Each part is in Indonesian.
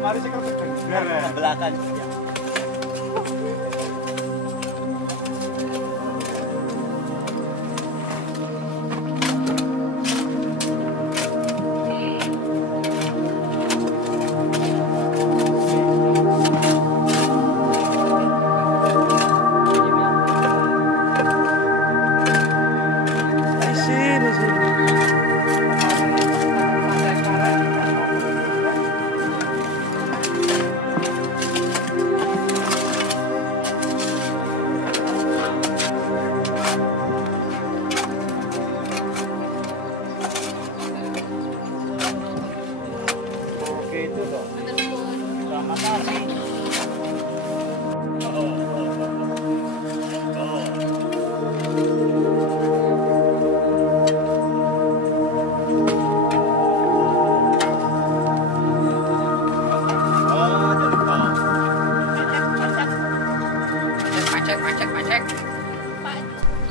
Mari sekarang ke belakang.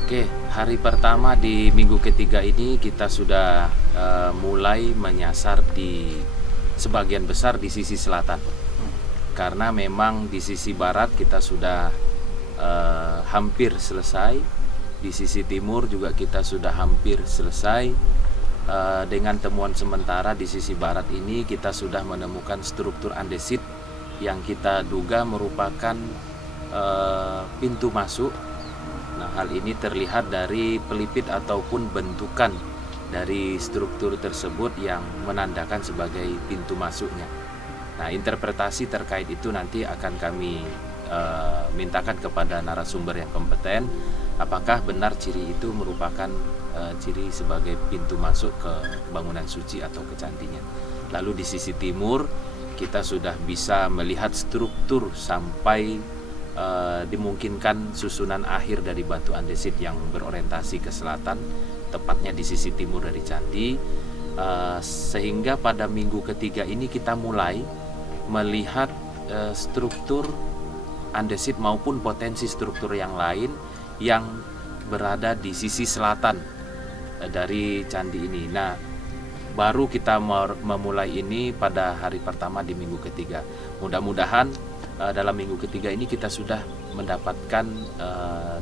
Oke, hari pertama di minggu ketiga ini kita sudah mulai menyasar di sebagian besar di sisi selatan. Karena memang di sisi barat kita sudah hampir selesai, di sisi timur juga kita sudah hampir selesai. Dengan temuan sementara di sisi barat ini kita sudah menemukan struktur andesit yang kita duga merupakan pintu masuk. Nah, hal ini terlihat dari pelipit ataupun bentukan dari struktur tersebut yang menandakan sebagai pintu masuknya. Nah, interpretasi terkait itu nanti akan kami mintakan kepada narasumber yang kompeten. Apakah benar ciri itu merupakan ciri sebagai pintu masuk ke bangunan suci atau ke candinya. Lalu di sisi timur kita sudah bisa melihat struktur sampai dimungkinkan susunan akhir dari batu andesit yang berorientasi ke selatan, tepatnya di sisi timur dari candi, sehingga pada minggu ketiga ini kita mulai melihat struktur andesit maupun potensi struktur yang lain yang berada di sisi selatan dari candi ini. Nah, baru kita memulai ini pada hari pertama di minggu ketiga. Mudah-mudahan dalam minggu ketiga ini kita sudah mendapatkan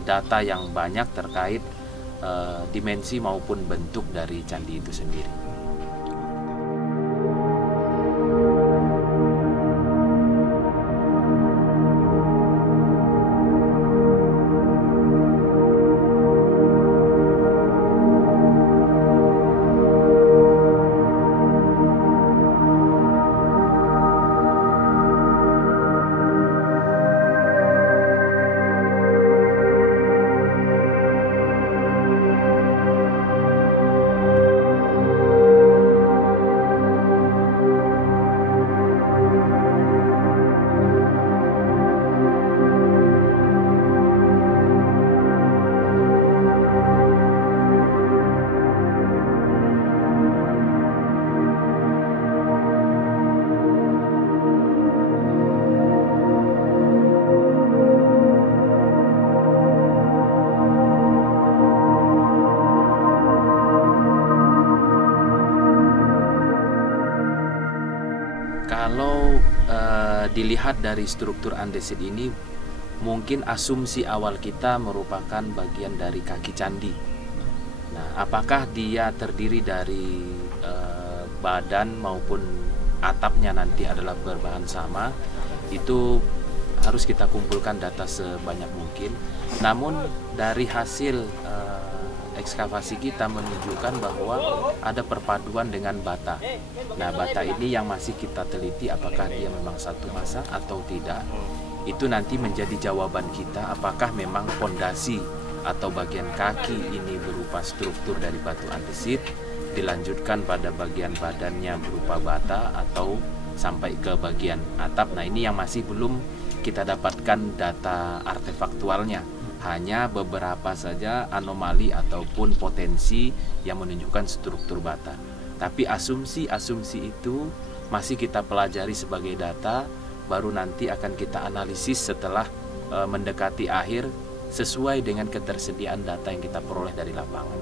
data yang banyak terkait dimensi maupun bentuk dari candi itu sendiri. Kalau dilihat dari struktur andesit ini, mungkin asumsi awal kita merupakan bagian dari kaki candi. Nah, apakah dia terdiri dari badan maupun atapnya nanti adalah berbahan sama, itu harus kita kumpulkan data sebanyak mungkin. Namun dari hasil ekskavasi kita menunjukkan bahwa ada perpaduan dengan bata. Nah, bata ini yang masih kita teliti apakah dia memang satu masa atau tidak. Itu nanti menjadi jawaban kita apakah memang fondasi atau bagian kaki ini berupa struktur dari batu andesit, dilanjutkan pada bagian badannya berupa bata atau sampai ke bagian atap. Nah, ini yang masih belum kita dapatkan data artefaktualnya. Hanya beberapa saja anomali ataupun potensi yang menunjukkan struktur bata. Tapi asumsi-asumsi itu masih kita pelajari sebagai data, baru nanti akan kita analisis setelah mendekati akhir sesuai dengan ketersediaan data yang kita peroleh dari lapangan.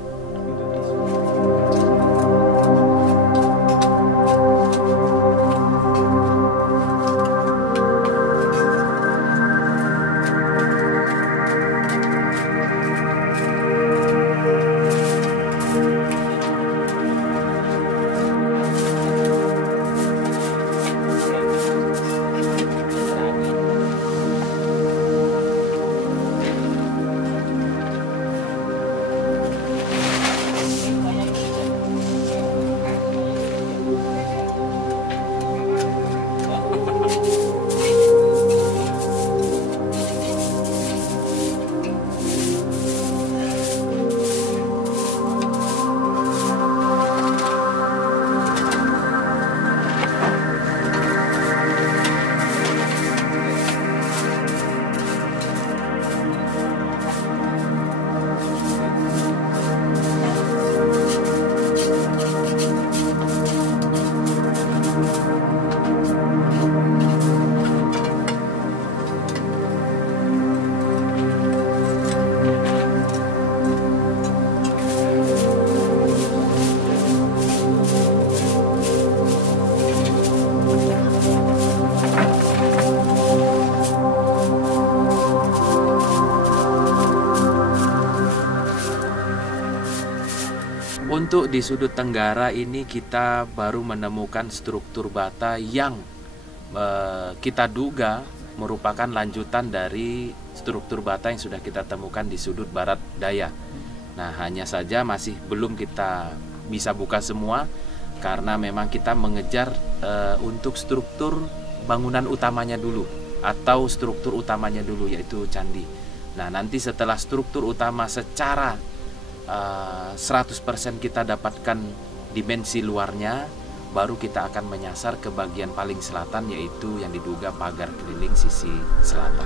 Untuk di sudut tenggara ini kita baru menemukan struktur bata yang kita duga merupakan lanjutan dari struktur bata yang sudah kita temukan di sudut barat daya. Nah, hanya saja masih belum kita bisa buka semua karena memang kita mengejar untuk struktur bangunan utamanya dulu atau struktur utamanya dulu, yaitu candi. Nah, nanti setelah struktur utama secara 100% kita dapatkan dimensi luarnya, baru kita akan menyasar ke bagian paling selatan, yaitu yang diduga pagar keliling sisi selatan.